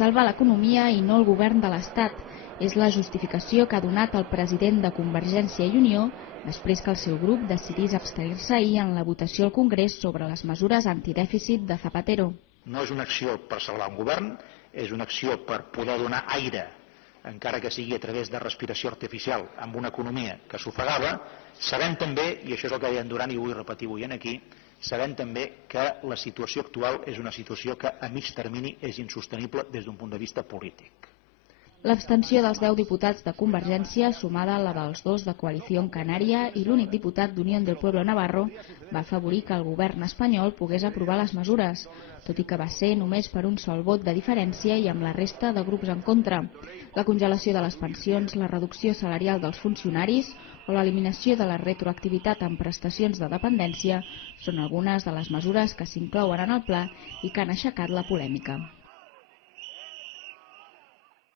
salvar l'economia i no el govern de l'Estat. És la justificació que ha donat el president de Convergència i Unió després que el seu grup decidís abstenir-se ahir en la votació al Congrés sobre les mesures antidèficit de Zapatero. No és una acció per salvar un govern, és una acció per poder donar aire, encara que sigui a través de respiració artificial, amb una economia que s'ofegava. Sabem també, i això és el que deia en Duran i vull repetir avui aquí, sabem també que la situació actual és una situació que a mig termini és insostenible des d'un punt de vista polític. L'abstenció dels 10 diputats de Convergència, sumada a la dels 2 de Coalició Canària i l'únic diputat d'Unión del Pueblo Navarro, va afavorir que el govern espanyol pogués aprovar les mesures, tot i que va ser només per un sol vot de diferència i amb la resta de grups en contra. La congelació de les pensions, la reducció salarial dels funcionaris o l'eliminació de la retroactivitat en prestacions de dependència són algunes de les mesures que s'inclouen en el pla i que han aixecat la polèmica.